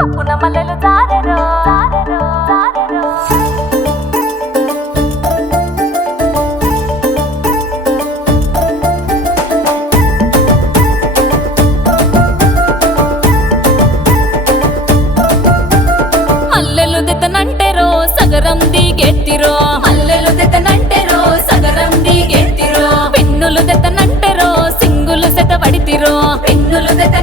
సప్పున మల్లెలు జారెరో జారెరో జారెరో మల్లెలు దెతనంటెరో సగరం దిగెత్తిరో మల్లెలు దెతనంటెరో సగరం దిగెత్తిరో పెన్నులు దెతనంటెరో సింగులు సెత పడితిరో పెన్నులు దెత